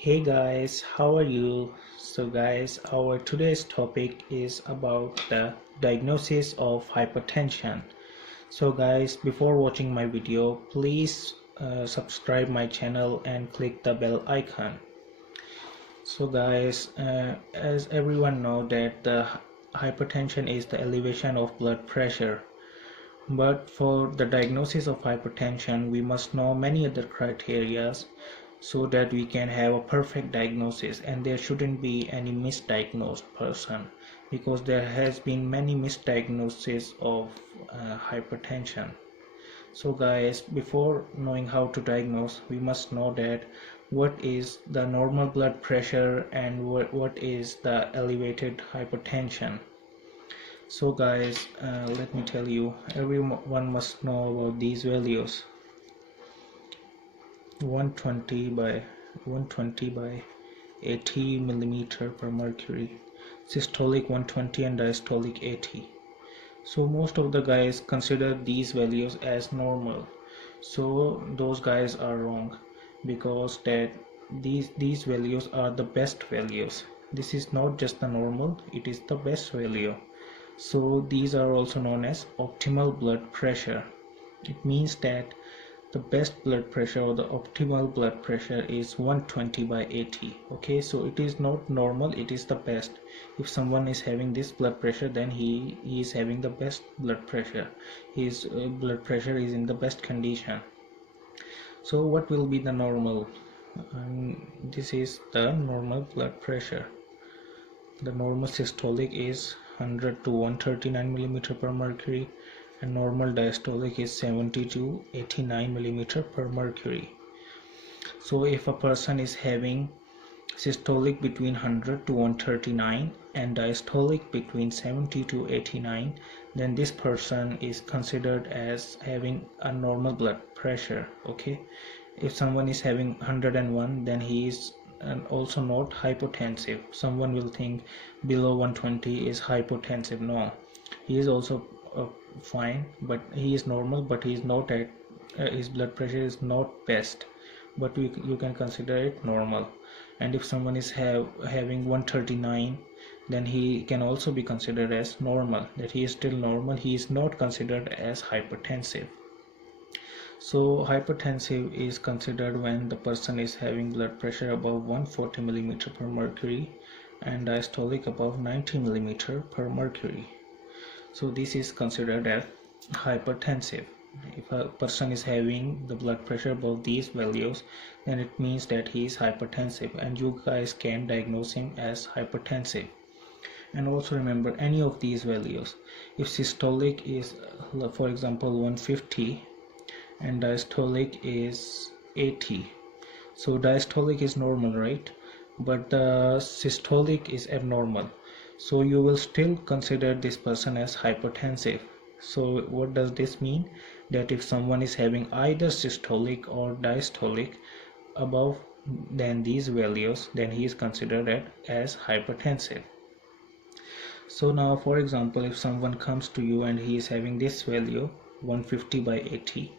Hey guys, how are you? So guys, our today's topic is about the diagnosis of hypertension. So guys, before watching my video, please subscribe my channel and click the bell icon. So guys, as everyone know that the hypertension is the elevation of blood pressure. But for the diagnosis of hypertension, we must know many other criteria so that we can have a perfect diagnosis, and there shouldn't be any misdiagnosed person, because there has been many misdiagnoses of hypertension. So guys, before knowing how to diagnose, we must know that what is the normal blood pressure and what is the elevated hypertension. So guys, let me tell you, everyone must know about these values. 120 by 80 millimeter per mercury, systolic 120 and diastolic 80. So most of the guys consider these values as normal. So those guys are wrong, because that these values are the best values. This is not just the normal, it is the best value. So these are also known as optimal blood pressure. It means that the best blood pressure or the optimal blood pressure is 120 by 80. Okay, so it is not normal, it is the best. If someone is having this blood pressure, then he is having the best blood pressure. His blood pressure is in the best condition. So what will be the normal? This is the normal blood pressure. The normal systolic is 100 to 139 millimeter per mercury, and normal diastolic is 70 to 89 millimeter per mercury. So if a person is having systolic between 100 to 139 and diastolic between 70 to 89, then this person is considered as having a normal blood pressure. Okay, if someone is having 101, then he is also not hypotensive. Someone will think below 120 is hypotensive. No, he is also fine, but he is normal, but he is not at his blood pressure is not best, but you can consider it normal. And if someone is having 139, then he can also be considered as normal, that he is still normal, he is not considered as hypertensive. So hypertensive is considered when the person is having blood pressure above 140 millimeter per mercury and diastolic above 90 millimeter per mercury. So this is considered as hypertensive. If a person is having the blood pressure above these values, then it means that he is hypertensive, and you guys can diagnose him as hypertensive. And also remember, any of these values, if systolic is for example 150 and diastolic is 80, so diastolic is normal, right? But the systolic is abnormal, so you will still consider this person as hypertensive. So what does this mean? That if someone is having either systolic or diastolic above than these values, then he is considered as hypertensive. So now, for example, if someone comes to you and he is having this value 150 by 80,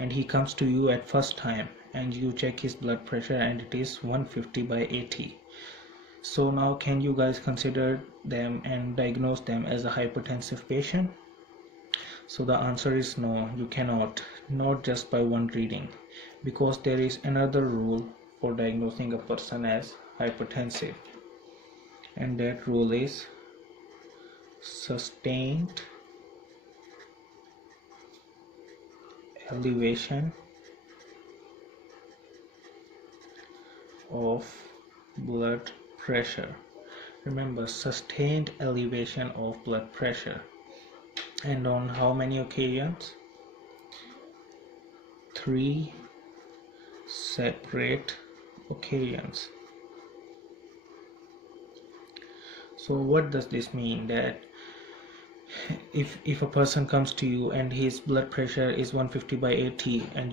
and he comes to you at first time and you check his blood pressure and it is 150 by 80, so now can you guys consider them and diagnose them as a hypertensive patient? So the answer is no, you cannot, not just by one reading, because there is another rule for diagnosing a person as hypertensive, and that rule is sustained elevation of blood pressure. Remember, sustained elevation of blood pressure. And on how many occasions? 3 separate occasions. So what does this mean? That if a person comes to you and his blood pressure is 150 by 80 and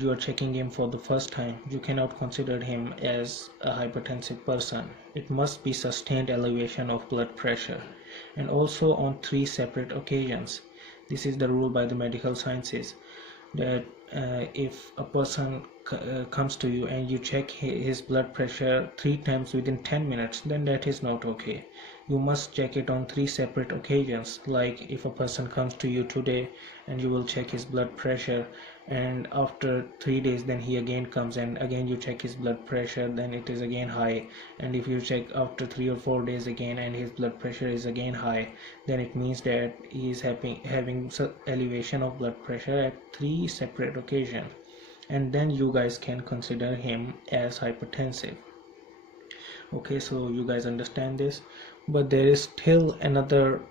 you are checking him for the first time, you cannot consider him as a hypertensive person. It must be sustained elevation of blood pressure, and also on 3 separate occasions. This is the rule by the medical sciences, that if a person comes to you and you check his blood pressure 3 times within 10 minutes, then that is not okay. You must check it on 3 separate occasions. Like if a person comes to you today and you will check his blood pressure, and after 3 days then he again comes and again you check his blood pressure, then it is again high. And if you check after 3 or 4 days again and his blood pressure is again high, then it means that he is having elevation of blood pressure at 3 separate occasions, and then you guys can consider him as hypertensive. Okay, so you guys understand this. But there is still another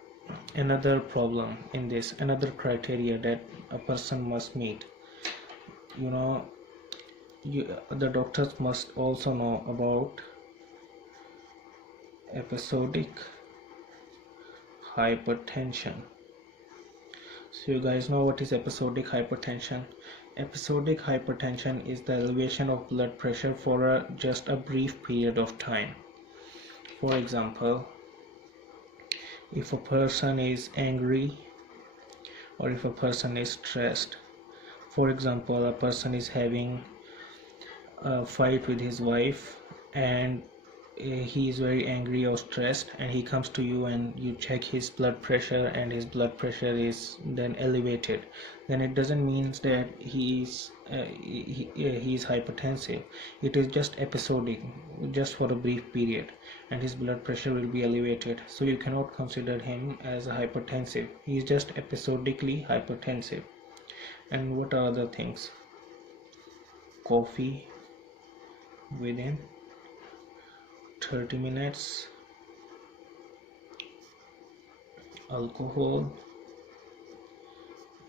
problem in this, another criteria that a person must meet. The doctors must also know about episodic hypertension. So you guys know what is episodic hypertension. Episodic hypertension is the elevation of blood pressure for just a brief period of time. For example, if a person is angry or if a person is stressed. For example, a person is having a fight with his wife and he is very angry or stressed, and he comes to you and you check his blood pressure and his blood pressure is then elevated, then it doesn't mean that he is hypertensive. It is just episodic, just for a brief period, and his blood pressure will be elevated, so you cannot consider him as a hypertensive. He is just episodically hypertensive. And what are other things? Coffee within 30 minutes, alcohol,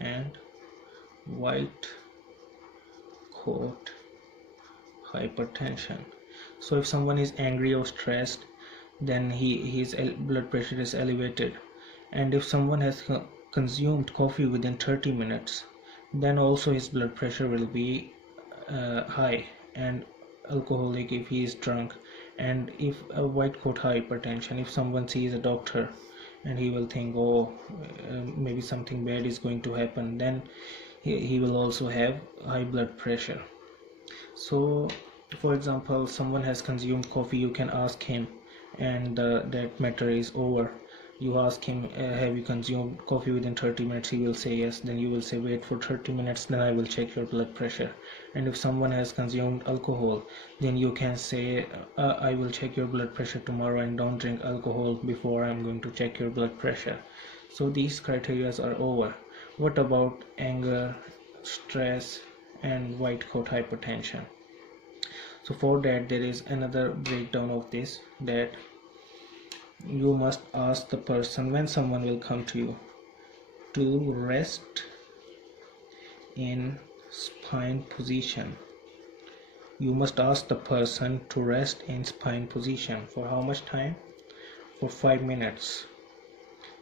and white coat hypertension. So if someone is angry or stressed, then his blood pressure is elevated. And if someone has consumed coffee within 30 minutes, then also his blood pressure will be high, and alcoholic if he is drunk. And if a white coat hypertension, if someone sees a doctor and he will think, maybe something bad is going to happen, then he will also have high blood pressure. So for example, someone has consumed coffee, you can ask him, and that matter is over. You ask him, have you consumed coffee within 30 minutes? He will say yes. Then you will say, wait for 30 minutes, then I will check your blood pressure. And if someone has consumed alcohol, then you can say, I will check your blood pressure tomorrow, and don't drink alcohol before I'm going to check your blood pressure. So these criteria are over. What about anger, stress, and white coat hypertension? So for that, there is another breakdown of this, that you must ask the person, when someone will come to you, to rest in spine position. You must ask the person to rest in spine position. For how much time? For 5 minutes.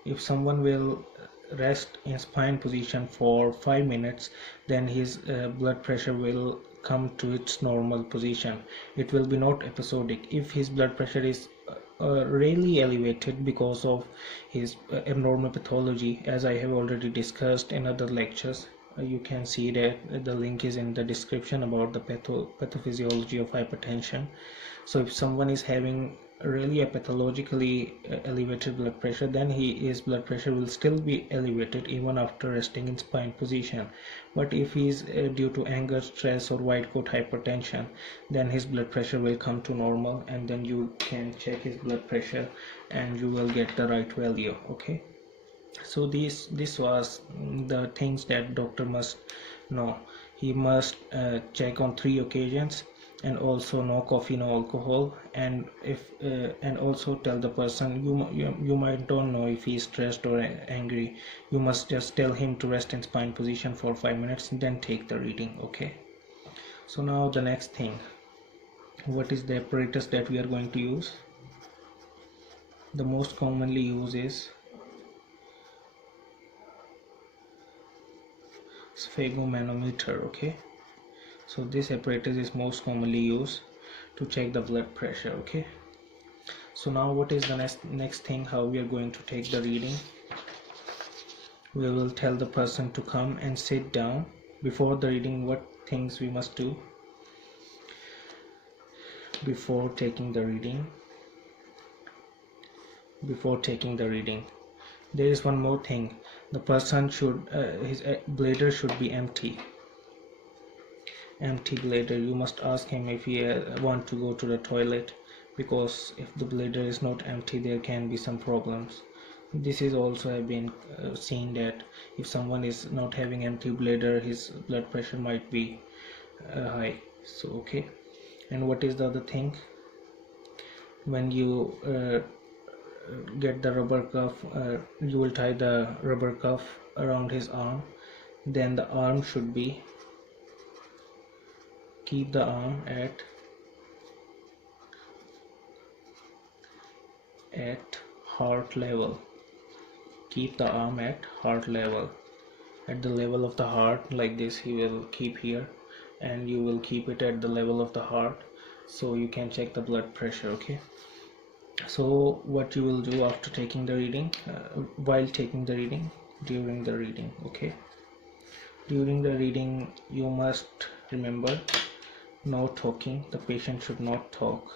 If someone will rest in spine position for 5 minutes, then his blood pressure will come to its normal position. It will be not episodic. If his blood pressure is really elevated because of his abnormal pathology, as I have already discussed in other lectures, you can see that the link is in the description about the pathophysiology of hypertension. So if someone is having really a pathologically elevated blood pressure, then his blood pressure will still be elevated even after resting in spine position. But if he is due to anger, stress, or white coat hypertension, then his blood pressure will come to normal, and then you can check his blood pressure and you will get the right value. Okay, so this was the things that doctor must know. He must check on 3 occasions, and also no coffee, no alcohol, and also tell the person, you might don't know if he is stressed or angry. You must just tell him to rest in spine position for 5 minutes and then take the reading. Okay, so now the next thing, what is the apparatus that we are going to use? The most commonly used is sphygmomanometer. Okay, so this apparatus is most commonly used to check the blood pressure. Okay, so now what is the next thing, how we are going to take the reading? We will tell the person to come and sit down. Before the reading, what things we must do? before taking the reading. There is one more thing. The person should his bladder should be empty bladder. You must ask him if he want to go to the toilet, because if the bladder is not empty, there can be some problems. This is also have been seen that if someone is not having empty bladder, his blood pressure might be high. So okay. And what is the other thing? When you get the rubber cuff, you will tie the rubber cuff around his arm. Then the arm should be, keep the arm at heart level. Keep the arm at heart level, at the level of the heart, like this. He will keep here, and you will keep it at the level of the heart, so you can check the blood pressure. Okay. So what you will do after taking the reading, while taking the reading, during the reading, okay, during the reading you must remember no talking. The patient should not talk,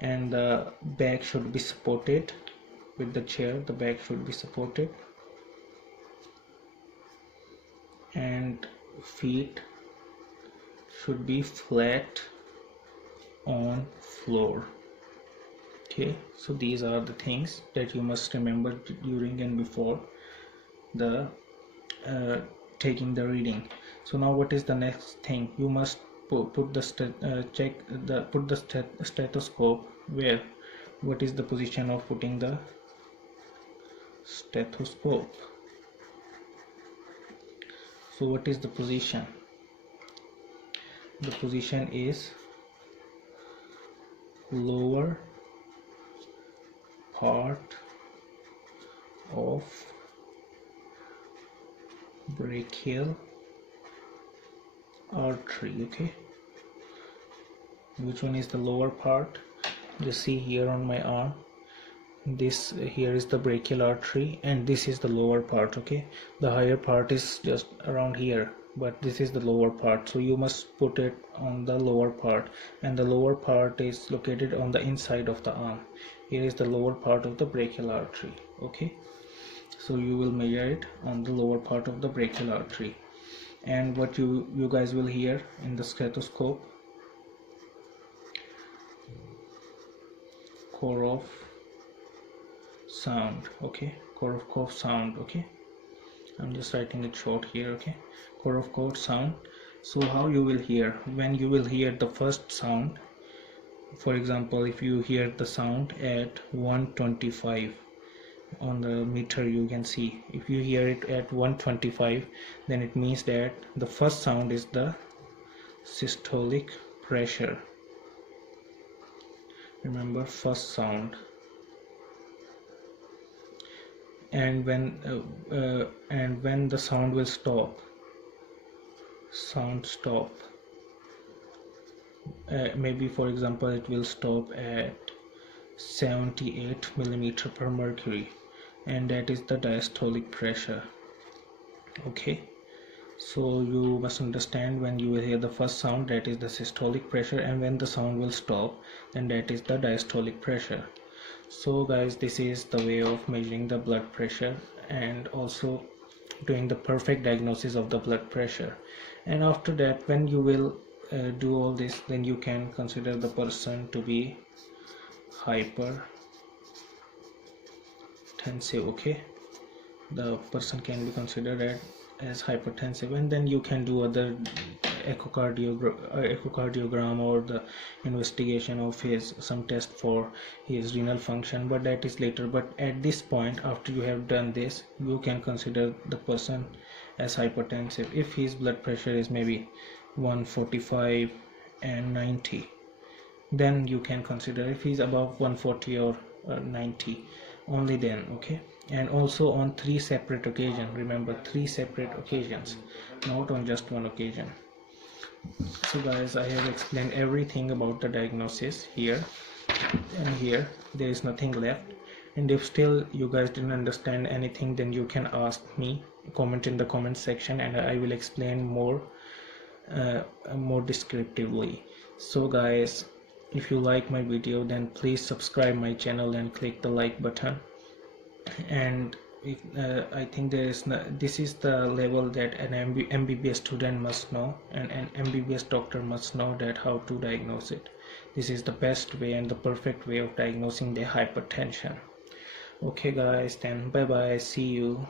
and the back should be supported with the chair. The back should be supported, and feet should be flat on floor. Okay, so these are the things that you must remember during and before the taking the reading. So now what is the next thing? You must put the stethoscope where? What is the position of putting the stethoscope? So what is the position? The position is lower part of brachial artery. Okay, which one is the lower part? You see here on my arm, this here is the brachial artery, and this is the lower part. Okay, the higher part is just around here, but this is the lower part, so you must put it on the lower part, and the lower part is located on the inside of the arm. Here is the lower part of the brachial artery. Okay, so you will measure it on the lower part of the brachial artery. And what you guys will hear in the stethoscope, core of sound. Okay, core of cough sound. Okay, I'm just writing it short here. Okay, core of cough sound. So how you will hear? When you will hear the first sound, for example, if you hear the sound at 125 on the meter, you can see, if you hear it at 125, then it means that the first sound is the systolic pressure. Remember, first sound. And when the sound will stop, maybe for example it will stop at 78 millimeter per mercury, and that is the diastolic pressure. Okay, so you must understand, when you will hear the first sound, that is the systolic pressure, and when the sound will stop, then that is the diastolic pressure. So guys, this is the way of measuring the blood pressure and also doing the perfect diagnosis of the blood pressure. And after that, when you will do all this, then you can consider the person to be hypertensive. Okay, the person can be considered as hypertensive, and then you can do other echocardiogram or the investigation of some test for his renal function, but that is later. But at this point, after you have done this, you can consider the person as hypertensive if his blood pressure is maybe 145 and 90. Then you can consider if he's above 140 or 90, only then. Okay, and also on 3 separate occasions. Remember, 3 separate occasions, not on just one occasion. So guys, I have explained everything about the diagnosis here, and here there is nothing left. And if still you guys didn't understand anything, then you can ask me, comment in the comment section, and I will explain more more descriptively. So guys, if you like my video, then please subscribe my channel and click the like button. And I think this is the level that an M.B.B.S student must know, and an M.B.B.S doctor must know, that how to diagnose it. This is the best way and the perfect way of diagnosing the hypertension. Okay guys, then bye bye, see you.